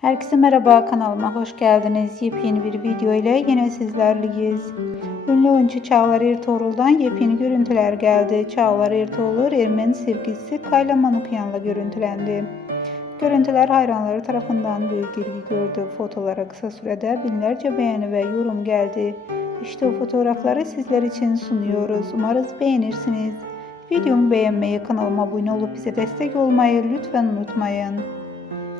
Herkese merhaba kanalıma hoş geldiniz. Yepyeni bir video ile yine sizlerleyiz. Ünlü oyuncu Çağlar Ertuğrul'dan yepyeni görüntüler geldi. Çağlar Ertuğrul Ermeni sevgilisi Kayla Manukyan'la görüntülendi. Görüntüler hayranları tarafından büyük ilgi gördü. Fotolara kısa sürede binlerce beğeni ve yorum geldi. İşte o fotoğrafları sizler için sunuyoruz. Umarız beğenirsiniz. Videomu beğenmeyi, kanalıma abone olup bize destek olmayı lütfen unutmayın.